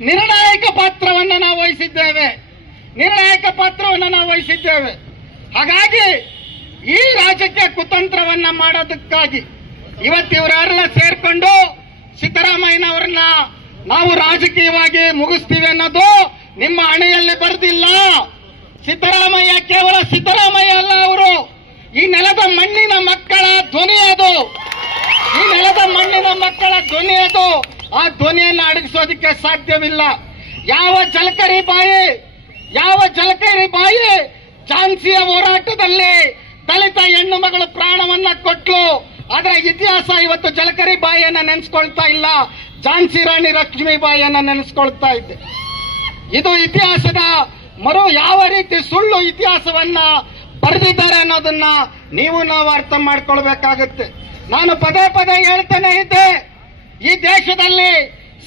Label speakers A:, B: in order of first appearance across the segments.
A: ನಿರ್ಣಾಯಕ ಪಾತ್ರವನ್ನು ನಾವು ವಹಿಸಿದ್ದೇವೆ. ನಿರ್ಣಾಯಕ ಪಾತ್ರವನ್ನು ನಾವು ವಹಿಸಿದ್ದೇವೆ. ಹಾಗಾಗಿ ಈ ರಾಜ್ಯಕ್ಕೆ ಕುತಂತ್ರವನ್ನ ಮಾಡೋದಕ್ಕಾಗಿ ಇವತ್ತಿವರೆಲ್ಲ ಸೇರ್ಕೊಂಡು ಸಿದ್ದರಾಮಯ್ಯನವರನ್ನ ನಾವು ರಾಜಕೀಯವಾಗಿ ಮುಗಿಸ್ತೀವಿ ಅನ್ನೋದು ನಿಮ್ಮ ಹಣೆಯಲ್ಲಿ ಬರೆದಿಲ್ಲ. ಸಿದ್ದರಾಮಯ್ಯ ಕೇವಲ ಸಿದ್ದರಾಮಯ್ಯ ಅಲ್ಲ ಅವರು. ಈ ನೆಲದ ಮಣ್ಣಿನ ಮಕ್ಕಳ ಧ್ವನಿ ಅದು ಈ ನೆಲದ ಮಣ್ಣಿನ ಮಕ್ಕಳ ಧ್ವನಿ ಅದು ಆ ಧ್ವನಿಯನ್ನು ಅಡಗಿಸೋದಕ್ಕೆ ಸಾಧ್ಯವಿಲ್ಲ. ಯಾವ ಜಲಕರಿ ಬಾಯಿ, ಯಾವ ಜಲಕರಿ ಬಾಯಿ ಝಾನ್ಸಿಯ ಹೋರಾಟದಲ್ಲಿ ದಲಿತ ಹೆಣ್ಣು ಮಗಳು ಪ್ರಾಣವನ್ನ ಕೊಟ್ಲು. ಅದರ ಇತಿಹಾಸ ಇವತ್ತು ಜಲಕರಿ ಬಾಯಿಯನ್ನ ನೆನೆಸ್ಕೊಳ್ತಾ ಇಲ್ಲ. ಝಾನ್ಸಿ ರಾಣಿ ಲಕ್ಷ್ಮೀಬಾಯಿಯನ್ನ ನೆನೆಸ್ಕೊಳ್ತಾ ಇದ್ದೆ. ಇದು ಇತಿಹಾಸದ ಮರು ಯಾವ ರೀತಿ ಸುಳ್ಳು ಇತಿಹಾಸವನ್ನ ಬರೆದಿದ್ದಾರೆ ಅನ್ನೋದನ್ನ ನೀವು ನಾವು ಅರ್ಥ ಮಾಡ್ಕೊಳ್ಬೇಕಾಗುತ್ತೆ. ನಾನು ಪದೇ ಪದೇ ಹೇಳ್ತಾನೆ ಇದ್ದೆ. ಈ ದೇಶದಲ್ಲಿ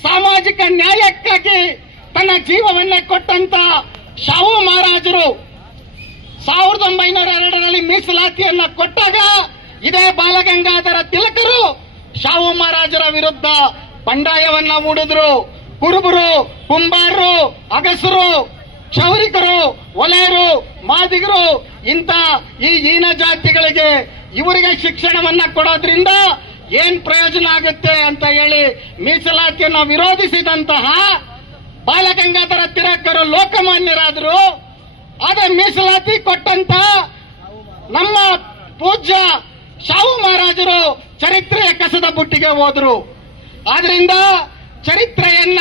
A: ಸಾಮಾಜಿಕ ನ್ಯಾಯಕ್ಕಾಗಿ ತನ್ನ ಜೀವವನ್ನೇ ಕೊಟ್ಟಂತ ಶಾಹು ಮಹಾರಾಜರು ಸಾವಿರದ ಒಂಬೈನೂರ ಎರಡರಲ್ಲಿ ಮೀಸಲಾತಿಯನ್ನ ಕೊಟ್ಟಾಗ ಇದೇ ಬಾಲಗಂಗಾಧರ ತಿಲಕರು ಶಾಹು ಮಹಾರಾಜರ ವಿರುದ್ಧ ಬಂಡಾಯವನ್ನ ಹೂಡಿದ್ರು. ಕುರುಬರು, ಕುಂಬಾರರು, ಅಗಸರು, ಕ್ಷೌರಿಕರು, ಒಲೆಯರು, ಮಾದಿಗರು ಇಂಥ ಈ ಹೀನ ಜಾತಿಗಳಿಗೆ ಇವರಿಗೆ ಶಿಕ್ಷಣವನ್ನ ಕೊಡೋದ್ರಿಂದ ಏನ್ ಪ್ರಯೋಜನ ಆಗುತ್ತೆ ಅಂತ ಹೇಳಿ ಮೀಸಲಾತಿಯನ್ನು ವಿರೋಧಿಸಿದಂತಹ ಬಾಲಗಂಗಾಧರ ತಿಲಕರು ಲೋಕಮಾನ್ಯರಾದರು ಅದೇ ಮೀಸಲಾತಿ ಕೊಟ್ಟಂತ ನಮ್ಮ ಪೂಜ್ಯ ಶಾಹು ಮಹಾರಾಜರು ಚರಿತ್ರೆಯ ಕಸದ ಬುಟ್ಟಿಗೆ ಹೋದರು. ಆದ್ರಿಂದ ಚರಿತ್ರೆಯನ್ನ,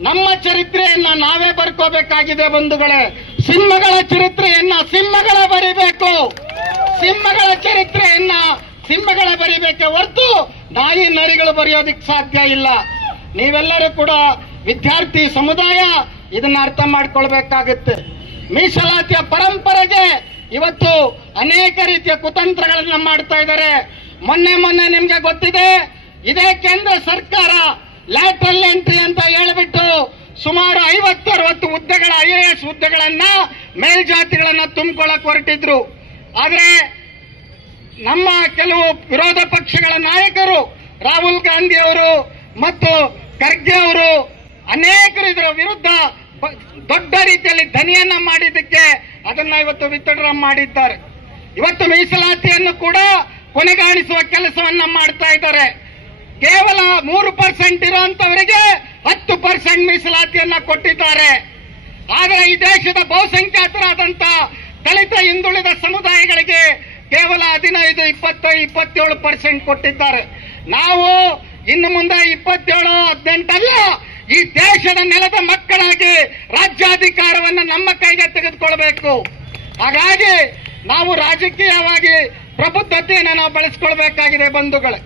A: ನಮ್ಮ ಚರಿತ್ರೆಯನ್ನ ನಾವೇ ಬರ್ಕೋಬೇಕಾಗಿದೆ ಬಂಧುಗಳೇ. ಸಿಂಹಗಳ ಚರಿತ್ರೆಯನ್ನ ಸಿಂಹಗಳ ಬರಿಬೇಕು. ಸಿಂಹಗಳ ಸಿಂಹಗಳ ಬರಿಬೇಕೆ ಹೊರತು ನಾಯಿ ನರಿಗಳು ಬರೆಯೋದಿಕ್ ಸಾಧ್ಯ ಇಲ್ಲ. ನೀವೆಲ್ಲರೂ ಕೂಡ ವಿದ್ಯಾರ್ಥಿ ಸಮುದಾಯ ಇದನ್ನ ಅರ್ಥ ಮಾಡ್ಕೊಳ್ಬೇಕಾಗುತ್ತೆ. ಮೀಸಲಾತಿಯ ಪರಂಪರೆಗೆ ಇವತ್ತು ಅನೇಕ ರೀತಿಯ ಕುತಂತ್ರಗಳನ್ನ ಮಾಡ್ತಾ ಇದ್ದಾರೆ. ಮೊನ್ನೆ ಮೊನ್ನೆ ನಿಮ್ಗೆ ಗೊತ್ತಿದೆ, ಇದೇ ಕೇಂದ್ರ ಸರ್ಕಾರ ಲ್ಯಾಟ್ರಲ್ ಎಂಟ್ರಿ ಅಂತ ಹೇಳಿಬಿಟ್ಟು ಸುಮಾರು ಐವತ್ತು ಅರವತ್ತು ಹುದ್ದೆಗಳ ಐ ಎ ಎಸ್ ಹುದ್ದೆಗಳನ್ನ ಮೇಲ್ಜಾತಿಗಳನ್ನ ತುಂಬಿಕೊಳ್ಳಕ್ ಹೊರಟಿದ್ರು. ಆದ್ರೆ ನಮ್ಮ ಕೆಲವು ವಿರೋಧ ಪಕ್ಷಗಳ ನಾಯಕರು ರಾಹುಲ್ ಗಾಂಧಿ ಅವರು ಮತ್ತು ಖರ್ಗೆ ಅವರು ಅನೇಕರು ಇದರ ವಿರುದ್ಧ ದೊಡ್ಡ ರೀತಿಯಲ್ಲಿ ಧನಿಯನ್ನ ಮಾಡಿದ್ದಕ್ಕೆ ಅದನ್ನ ಇವತ್ತು ವಿತ್ಡ್ರಾ ಮಾಡಿದ್ದಾರೆ. ಇವತ್ತು ಮೀಸಲಾತಿಯನ್ನು ಕೂಡ ಕೊನೆಗಾಣಿಸುವ ಕೆಲಸವನ್ನ ಮಾಡ್ತಾ ಇದ್ದಾರೆ. ಕೇವಲ ಮೂರು ಪರ್ಸೆಂಟ್ ಇರುವಂತವರಿಗೆ ಹತ್ತು ಪರ್ಸೆಂಟ್ ಮೀಸಲಾತಿಯನ್ನ ಕೊಟ್ಟಿದ್ದಾರೆ. ಆದರೆ ಈ ದೇಶದ ಬಹುಸಂಖ್ಯಾತರಾದಂತ ದಲಿತ ಹಿಂದುಳಿದ ಸಮುದಾಯಗಳಿಗೆ ಕೇವಲ ಹದಿನೈದು, ಇಪ್ಪತ್ತೈದು, ಇಪ್ಪತ್ತೇಳು ಪರ್ಸೆಂಟ್ ಕೊಟ್ಟಿದ್ದಾರೆ. ನಾವು ಇನ್ನು ಮುಂದೆ ಇಪ್ಪತ್ತೇಳು, ಹದಿನೆಂಟಲ್ಲ, ಈ ದೇಶದ ನೆಲದ ಮಕ್ಕಳಾಗಿ ರಾಜ್ಯಾಧಿಕಾರವನ್ನು ನಮ್ಮ ಕೈಗೆ ತೆಗೆದುಕೊಳ್ಬೇಕು. ಹಾಗಾಗಿ ನಾವು ರಾಜಕೀಯವಾಗಿ ಪ್ರಬುದ್ಧತೆಯನ್ನು ನಾವು ಬಳಸ್ಕೊಳ್ಬೇಕಾಗಿದೆ ಬಂಧುಗಳೇ.